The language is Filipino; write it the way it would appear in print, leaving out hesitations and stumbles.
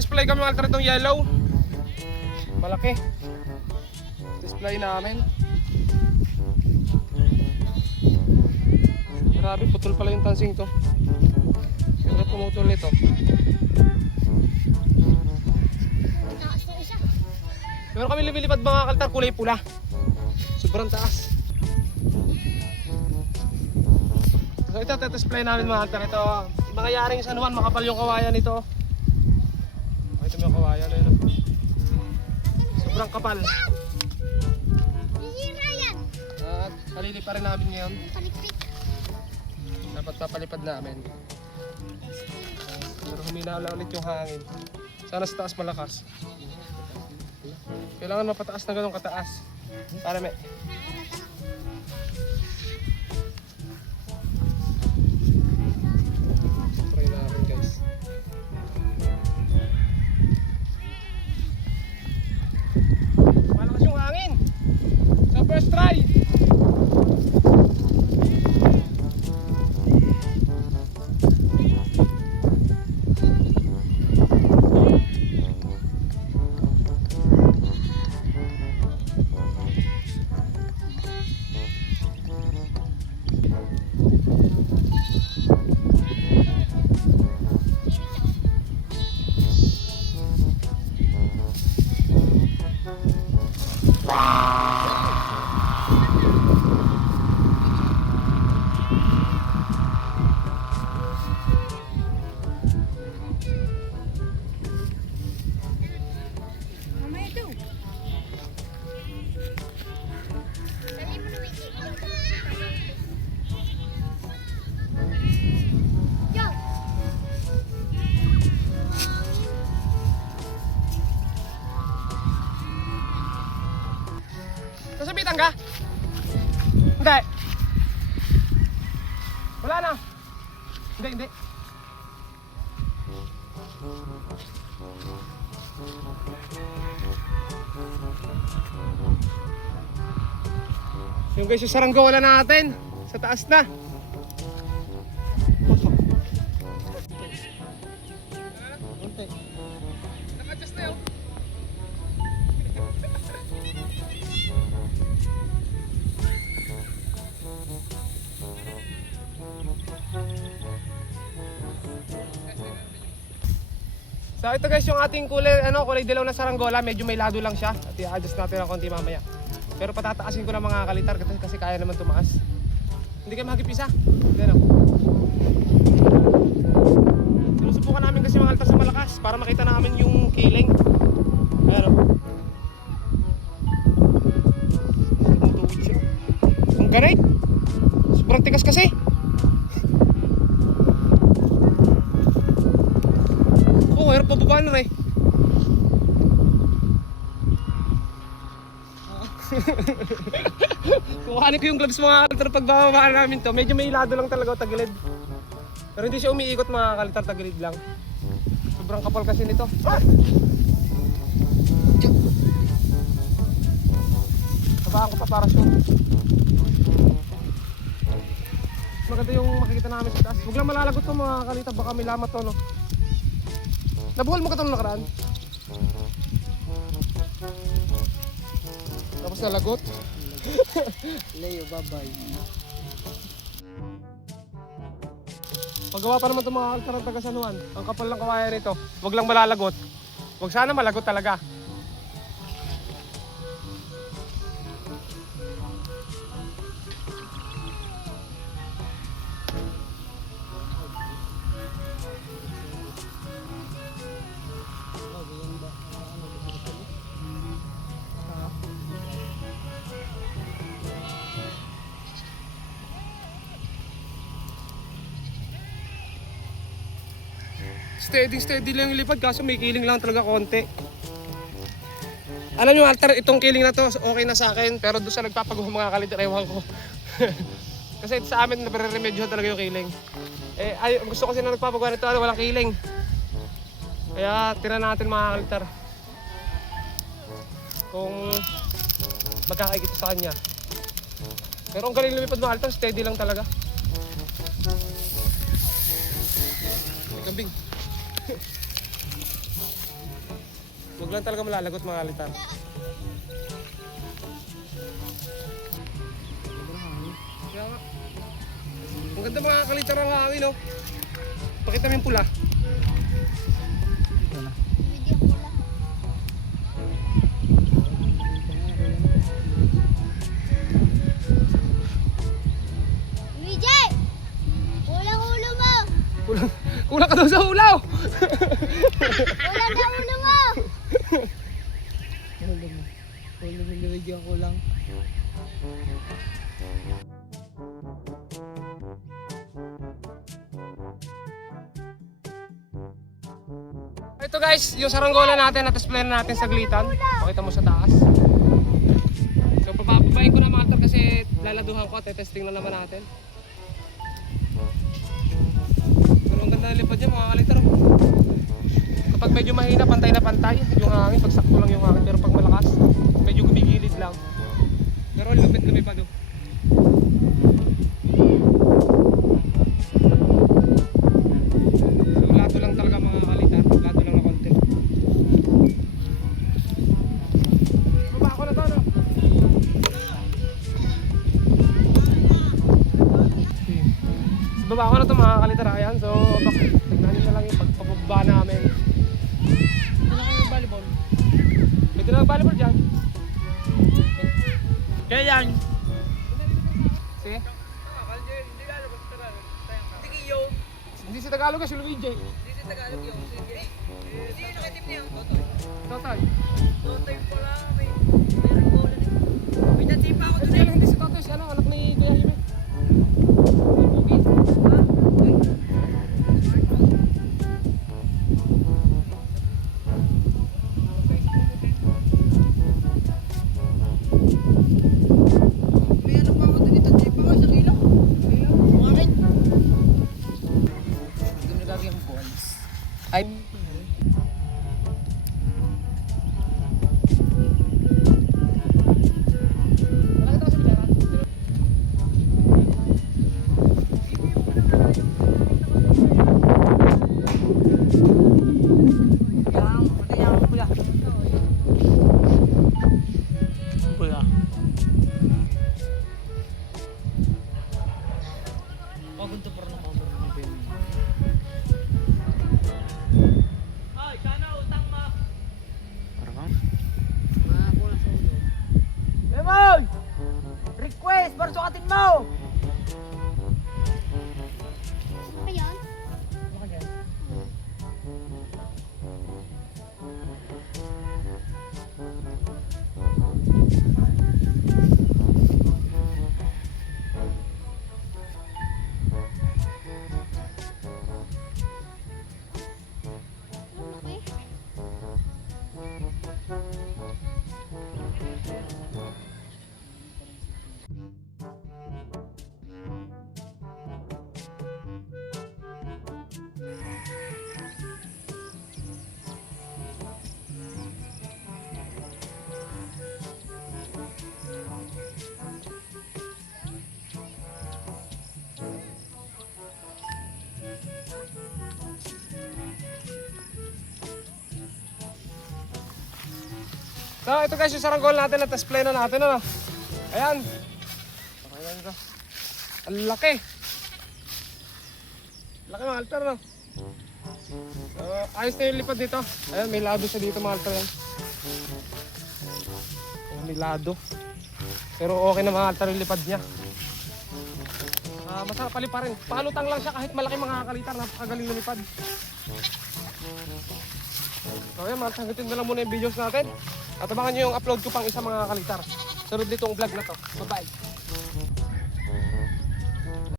Nagta-display kami ng altar itong yellow. Malaki. Display namin. Grabe, putol pala yung tansing to. Pero pumutol nito. Meron kami lumilipad mga kaltar, kulay pula. Sobrang taas. So ito, display namin mga kaltar. Ito, mga yaring San Juan, makapal yung kawayan nito. Ito yung kawayan, ayun. Sobrang kapal. At kalili pa rin namin ngayon. Dapat papalipad namin. Pero humina ulit yung hangin. Sana sa taas malakas. Kailangan mapataas na ganun kataas. Para may try namin guys. Malakas yung hangin. So first try. Nasabitan ka? Hindi. Wala na. Hindi. Yung guys, yung saranggola natin. Sa taas na. Naka-adjust na yun. So ito guys yung ating kulay dilaw na saranggola, medyo may lado lang siya at i-adjust natin ng konti mamaya. Pero patataasin ko na mga kalitar kasi kaya naman tumaas. Hindi kayo mahagip isa. Ganun. Sinusubukan namin kasi mga altar sa malakas para makita namin yung kiling. Ayan o. Ang ganay. Sobrang tigas kasi. Hirap pababa na eh. Kukuhanin ko yung gloves mga kalitar pag bababa namin to. Medyo may ilado lang talaga o tagilid. Pero hindi siya umiikot mga kalitar, tagilid lang. Sobrang kapal kasi nito. Sabaan ko pa para sure. Maganda yung makikita namin sa taas. Huwag lang malalagot to mga kalitar, baka may lamat to no. Nabuhol mo ka ito nung nakaraan? Tapos nalagot? Leo, babay. Paggawa pa naman itong mga altar ng taga San Juan. Ang kapal ng kawayan nito. Huwag lang malalagot. Huwag sana malagot talaga. Steady lang yung lipad kaso may kiling lang talaga konti. Alam nyo altar, itong kiling na to okay na sa akin pero doon sa nagpapagawa mga kalitar ewan ko. Kasi sa amin napre-remedyo talaga yung kiling. Gusto kasi na nagpapagawa nito walang kiling. Kaya tira natin mga kalitar kung magkakaigit sa kanya. Pero ang galing lumipad mga altar, steady lang talaga. May kambing. Huwag lang talaga malalagot mga kalitar. Kaya nga. Ang ganda mga kalitar ang hangin, no? Pakita mo yung pula. Luigi! Kulang ulo mo! Kulang ka daw sa ulaw! Kulang na ulo mo! Ulo mo, Luigi, ang kulang. Ito guys, yung saranggola natin na display natin sa glitan. Pakita mo sa taas. So papababayin ko na mga tor kasi laladuhan ko at testing na naman natin. Pero ang ganda ng lipad niya mga kalitar. Kapag medyo mahina, pantay na pantay yung hangin. Pag sakto lang yung hangin. Pero pag malakas, medyo gumigilid lang. Pero lumipad oh. So lato lang talaga mga kalitar. Lato lang na konti. Baba ako na to, no? Baba ako na to mga kalitar. Ayan, so tignan nyo na lang yung pagpababa namin. Ito na kayo volleyball. May tinag-volleyball dyan. Kaya yan. Sige. Hindi si Tagalog, si Luigi. Totoy. Hindi lang, hindi si Totoy, si ano, anak ni Kuya Hime. May ano pa ako dito, jeep ako, isang kilo. Bumamin. Hindi mo nagagawin ang balls. Ay, Nakita ko sa bidara. yang, pati yang pula. Pula. Pagod to parang mabor ng pen. Ay, sana utang ma. Parang kulang sa ulo. Lemon! Request para sukatin mo! Ano ba yan? Ano ba eh? So ito guys yung saranggol natin at display na natin, ano? Ayan. Okay na dito. Ang laki. Laki mga altar, no? So, ayos na yung lipad dito. Ayan, may lado siya dito mga altar yan. Ayan, may lado. Pero okay na mga altar yung lipad niya. Masarap paliparin. Palutang lang siya kahit malaki mga kalitar. Napakagaling lumipad. So ayan, mga sagutin na lang muna yung videos natin. At abangan nyo yung upload ko pang isa mga kalitar. Sunod nitong vlog na to. Bye-bye.